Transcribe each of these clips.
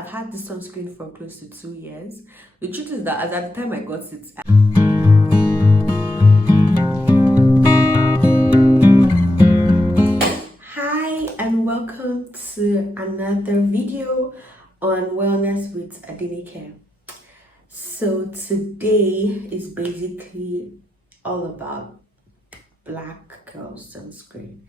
I've had this sunscreen for close to 2 years. The truth is that as at the time I got it, Hi and welcome to another video on wellness with Adenike. So today is basically all about black girl sunscreen.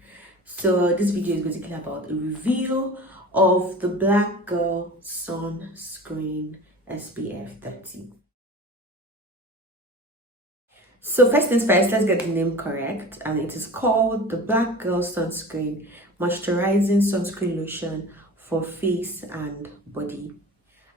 So this video is basically about a review of the Black Girl Sunscreen SPF 30. So first things first, let's get the name correct, and it is called the Black Girl Sunscreen Moisturizing Sunscreen Lotion for Face and Body.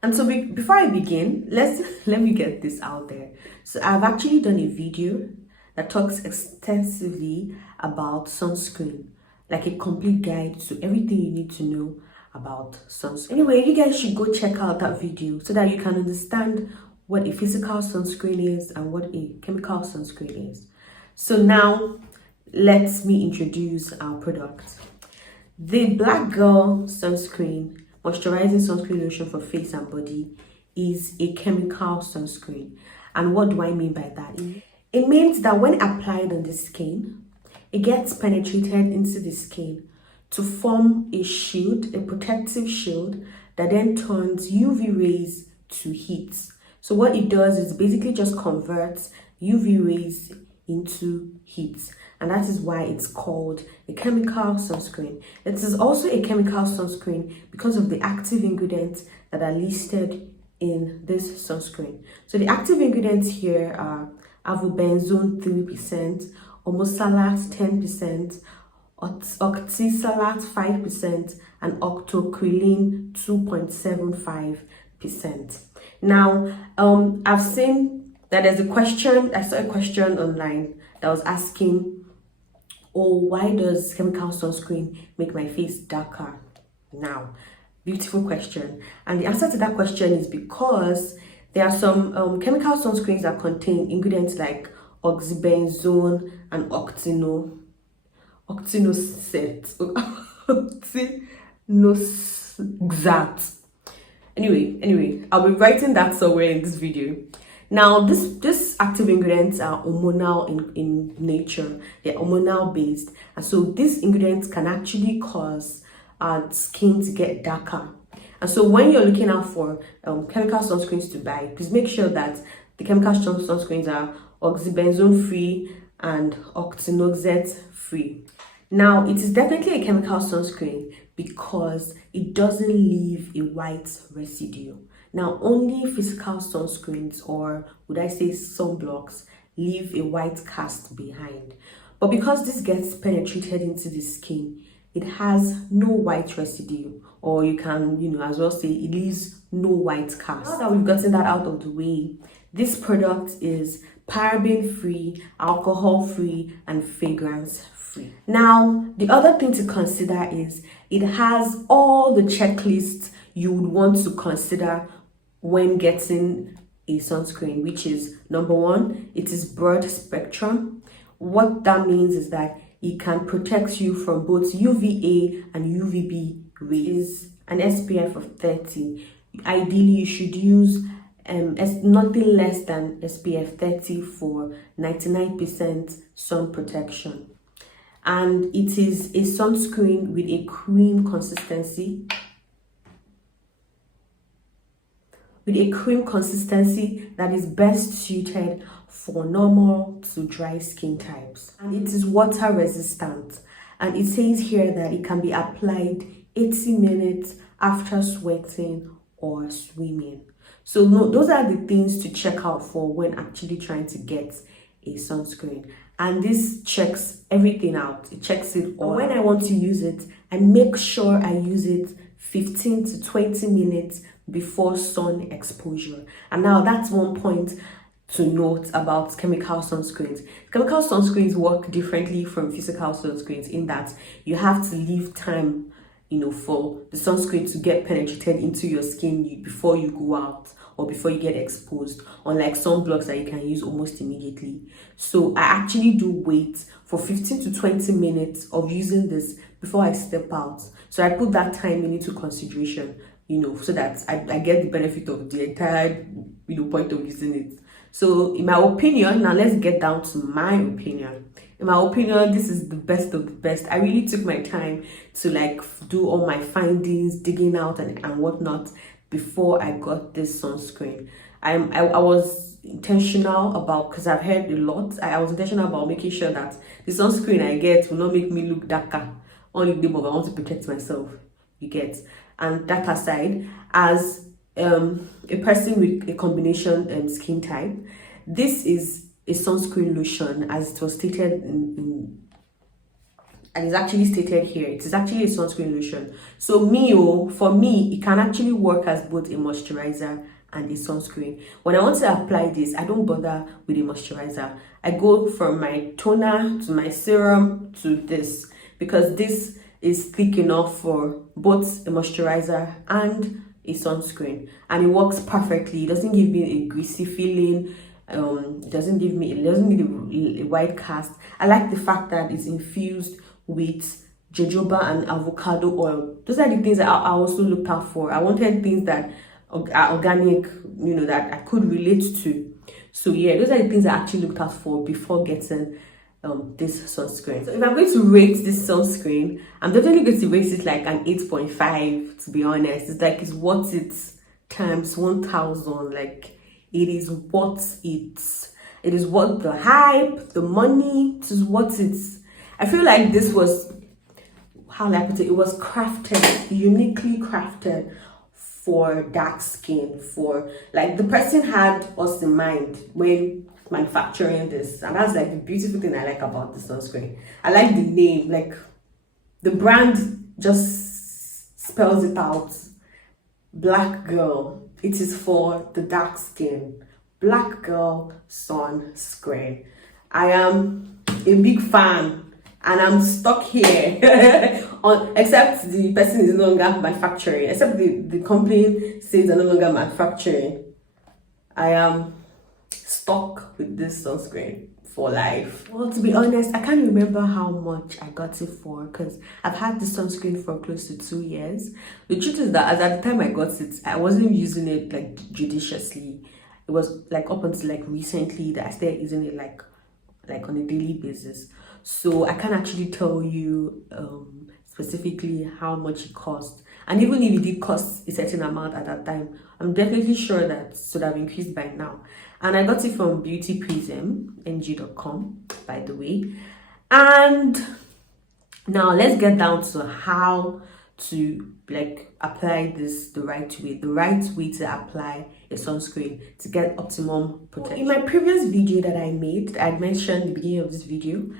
And so before I begin, let me get this out there. So I've actually done a video that talks extensively about sunscreen, like a complete guide to everything you need to know about sunscreen. Anyway, you guys should go check out that video so that you can understand what a physical sunscreen is and what a chemical sunscreen is. So now let me introduce our product. The Black Girl Sunscreen Moisturizing Sunscreen Lotion for Face and Body is a chemical sunscreen. And what do I mean by that? It means that when applied on the skin, it gets penetrated into the skin to form a shield, a protective shield that then turns UV rays to heat. So what it does is basically just converts UV rays into heat, and that is why it's called a chemical sunscreen. It is also a chemical sunscreen because of the active ingredients that are listed in this sunscreen. So the active ingredients here are avobenzone 3%, omosalate 10%, oxysalate 5%, and octocrylene 2.75%. Now, I've seen that there's a question, I saw a question online that was asking, oh, why does chemical sunscreen make my face darker? Now, beautiful question. And the answer to that question is because there are some chemical sunscreens that contain ingredients like oxybenzone and octinoxate. Anyway, I'll be writing that somewhere in this video. Now, this active ingredients are hormonal in nature. They're hormonal based, and so these ingredients can actually cause our skin to get darker. And so when you're looking out for chemical sunscreens to buy, please make sure that the chemical sunscreens are oxybenzone free and octinoxate free. Now, it is definitely a chemical sunscreen because it doesn't leave a white residue. Now, only physical sunscreens, or would I say sunblocks, leave a white cast behind. But because this gets penetrated into the skin, it has no white residue, or you can, as well say it leaves no white cast. Now that we've gotten that out of the way, this product is paraben free, alcohol free, and fragrance free. Now, the other thing to consider is it has all the checklists you would want to consider when getting a sunscreen, which is number one, it is broad spectrum. What that means is that it can protect you from both UVA and UVB rays. An SPF of 30. Ideally, you should use nothing less than SPF 30 for 99% sun protection. And it is a sunscreen with a cream consistency. That is best suited for normal to dry skin types. And it is water resistant. And it says here that it can be applied 80 minutes after sweating or swimming. So those are the things to check out for when actually trying to get a sunscreen. And this checks everything out. It checks it all. When I want to use it, I make sure I use it 15 to 20 minutes before sun exposure. And now that's one point to note about chemical sunscreens. Chemical sunscreens work differently from physical sunscreens in that you have to leave time for the sunscreen to get penetrated into your skin before you go out or before you get exposed, unlike sunblocks that you can use almost immediately. So I actually do wait for 15 to 20 minutes of using this before I step out. So I put that time into consideration so that I get the benefit of the entire, point of using it. So in my opinion, now let's get down to my opinion. In my opinion, this is the best of the best. I really took my time to like do all my findings, digging out and whatnot before I got this sunscreen. I was intentional about, because I've heard a lot, I was intentional about making sure that the sunscreen I get will not make me look darker. Only the more I want to protect myself, you get. And that aside, as a person with a combination skin type, this is a sunscreen lotion, as it was stated and it's actually stated here. It is actually a sunscreen lotion. So for me, it can actually work as both a moisturizer and a sunscreen. When I want to apply this, I don't bother with a moisturizer. I go from my toner to my serum to this, because this is thick enough for both a moisturizer and a sunscreen, and it works perfectly. It doesn't give me a greasy feeling. It doesn't give me a white cast. I like the fact that it's infused with jojoba and avocado oil. Those are the things that I also looked out for. I wanted things that are organic, that I could relate to. So yeah, those are the things I actually looked out for before getting this sunscreen. So if I'm going to rate this sunscreen, I'm definitely going to rate it like an 8.5, to be honest. It's like, it's worth it times 1,000. Like, it is worth it. It is worth the hype, the money. It is worth it. I feel like this was, how will I put it, it was crafted, uniquely crafted for dark skin. For like, the person had us in mind when manufacturing this, and that's like the beautiful thing I like about the sunscreen. I like the name, like the brand just spells it out. Black girl, it is for the dark skin. Black girl sunscreen. I am a big fan, and I'm stuck here except the person is no longer manufacturing, except the company says they're no longer manufacturing. I am stuck with this sunscreen for life. Well, to be honest, I can't remember how much I got it for, because I've had this sunscreen for close to 2 years. The truth is that as at the time I got it, I wasn't using it like judiciously. It was like up until like recently that I started using it like on a daily basis. So I can't actually tell you specifically how much it cost. And even if it did cost a certain amount at that time, I'm definitely sure that it should have increased by now. And I got it from beautyprismng.com, by the way. And now let's get down to how to like apply this the right way to apply a sunscreen to get optimum protection. In my previous video that I made, I mentioned the beginning of this video,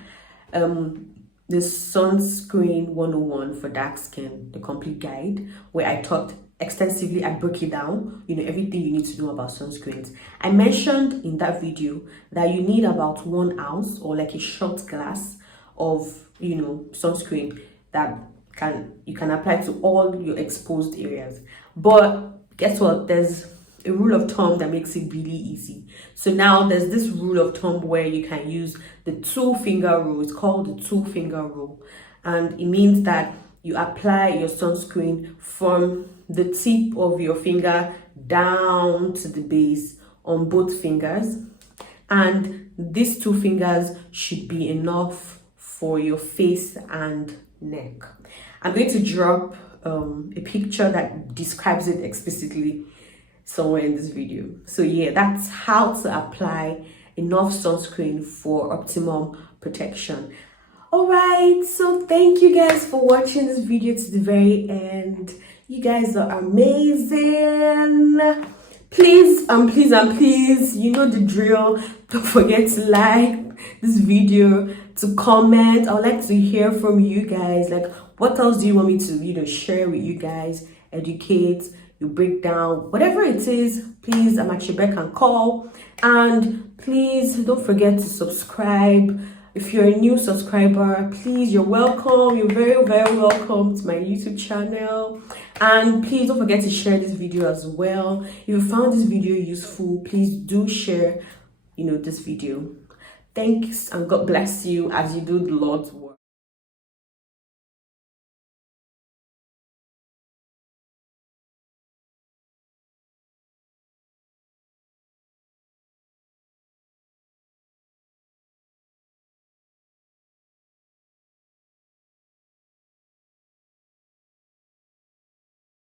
the sunscreen 101 for dark skin, the complete guide, where I talked extensively. I broke it down, everything you need to know about sunscreens. I mentioned in that video that you need about 1 ounce or like a shot glass of sunscreen that you can apply to all your exposed areas. But guess what, there's a rule of thumb that makes it really easy. So now there's this rule of thumb where you can use the 2-finger rule. It's called the 2-finger rule, and it means that you apply your sunscreen from the tip of your finger down to the base on both fingers, and these 2 fingers should be enough for your face and neck. I'm going to drop a picture that describes it explicitly somewhere in this video. So yeah, that's how to apply enough sunscreen for optimum protection. All right, so thank you guys for watching this video to the very end. You guys are amazing. Please, please, you know the drill. Don't forget to like this video, to comment. I'd like to hear from you guys. Like, what else do you want me to, share with you guys? Educate, you break down, whatever it is. Please, I'm at your beck and call. And please don't forget to subscribe. If you're a new subscriber, please, you're welcome. You're very, very welcome to my YouTube channel. And please don't forget to share this video as well. If you found this video useful, please do share, this video. Thanks, and God bless you as you do the Lord's work.